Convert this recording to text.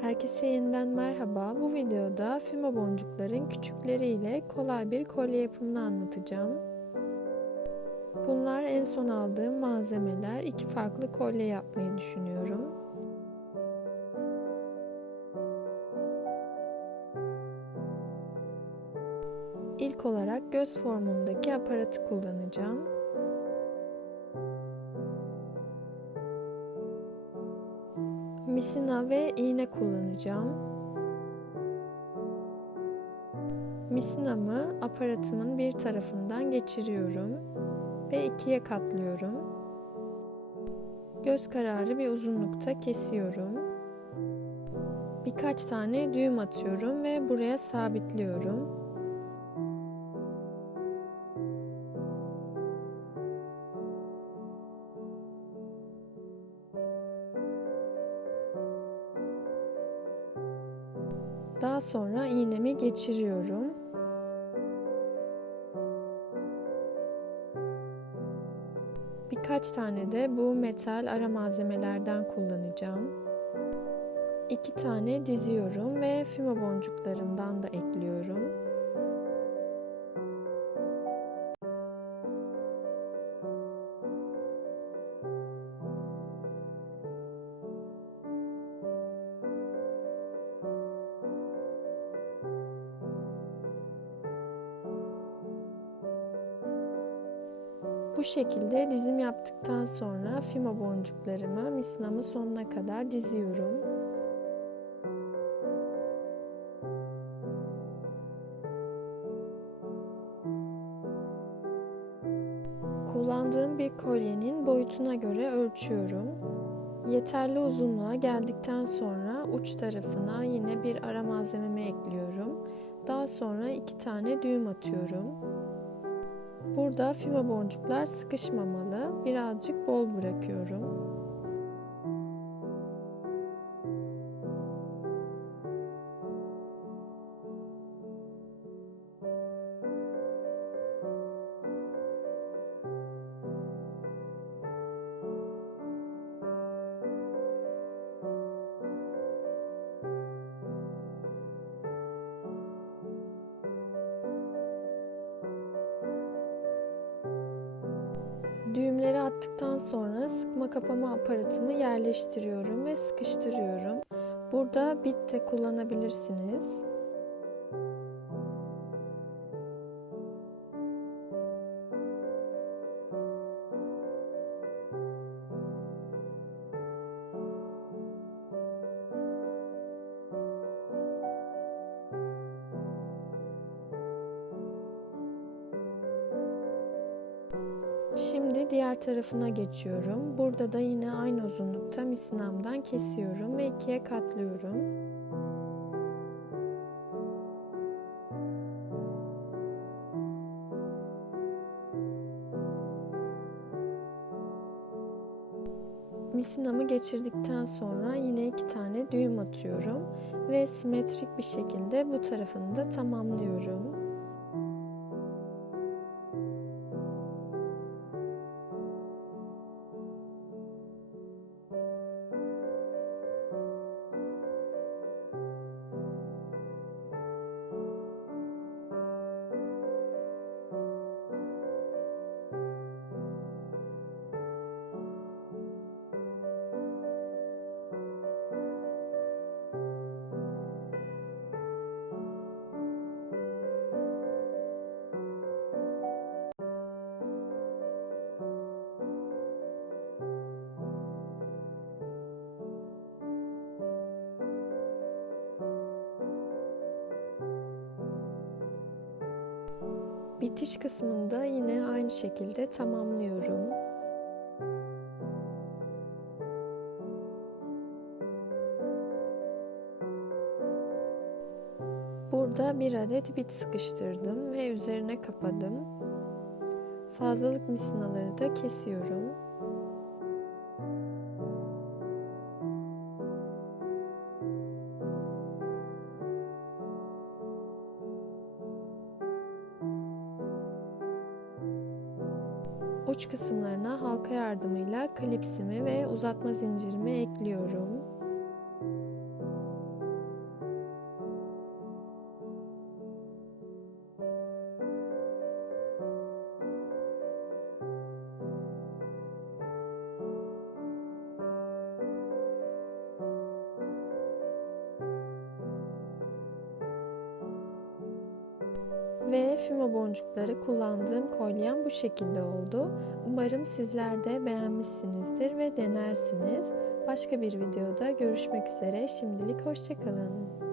Herkese yeniden merhaba. Bu videoda füme boncukların küçükleriyle kolay bir kolye yapımını anlatacağım. Bunlar en son aldığım malzemeler. İki farklı kolye yapmayı düşünüyorum. İlk olarak göz formundaki aparatı kullanacağım. Misina ve iğne kullanacağım. Misinamı aparatımın bir tarafından geçiriyorum ve ikiye katlıyorum. Göz kararı bir uzunlukta kesiyorum. Birkaç tane düğüm atıyorum ve buraya sabitliyorum. Daha sonra iğnemi geçiriyorum. Birkaç tane de bu metal ara malzemelerden kullanacağım. İki tane diziyorum ve füme boncuklarımdan da ekliyorum. Bu şekilde dizim yaptıktan sonra fimo boncuklarımı misnamı sonuna kadar diziyorum. Kullandığım bir kolyenin boyutuna göre ölçüyorum. Yeterli uzunluğa geldikten sonra uç tarafına yine bir ara malzememi ekliyorum. Daha sonra iki tane düğüm atıyorum. Burada füme boncuklar sıkışmamalı. Birazcık bol bırakıyorum. Düğümleri attıktan sonra sıkma kapama aparatımı yerleştiriyorum ve sıkıştırıyorum. Burada bit de kullanabilirsiniz. Şimdi diğer tarafına geçiyorum. Burada da yine aynı uzunlukta misinamdan kesiyorum ve ikiye katlıyorum. Misinamı geçirdikten sonra yine iki tane düğüm atıyorum ve simetrik bir şekilde bu tarafını da tamamlıyorum. Bitiş kısmında yine aynı şekilde tamamlıyorum. Burada bir adet bit sıkıştırdım ve üzerine kapadım. Fazlalık misinaları da kesiyorum. Uç kısımlarına halka yardımıyla klipsimi ve uzatma zincirimi ekliyorum. Ve füme boncukları kullandığım kolyem bu şekilde oldu. Umarım sizler de beğenmişsinizdir ve denersiniz. Başka bir videoda görüşmek üzere. Şimdilik hoşçakalın.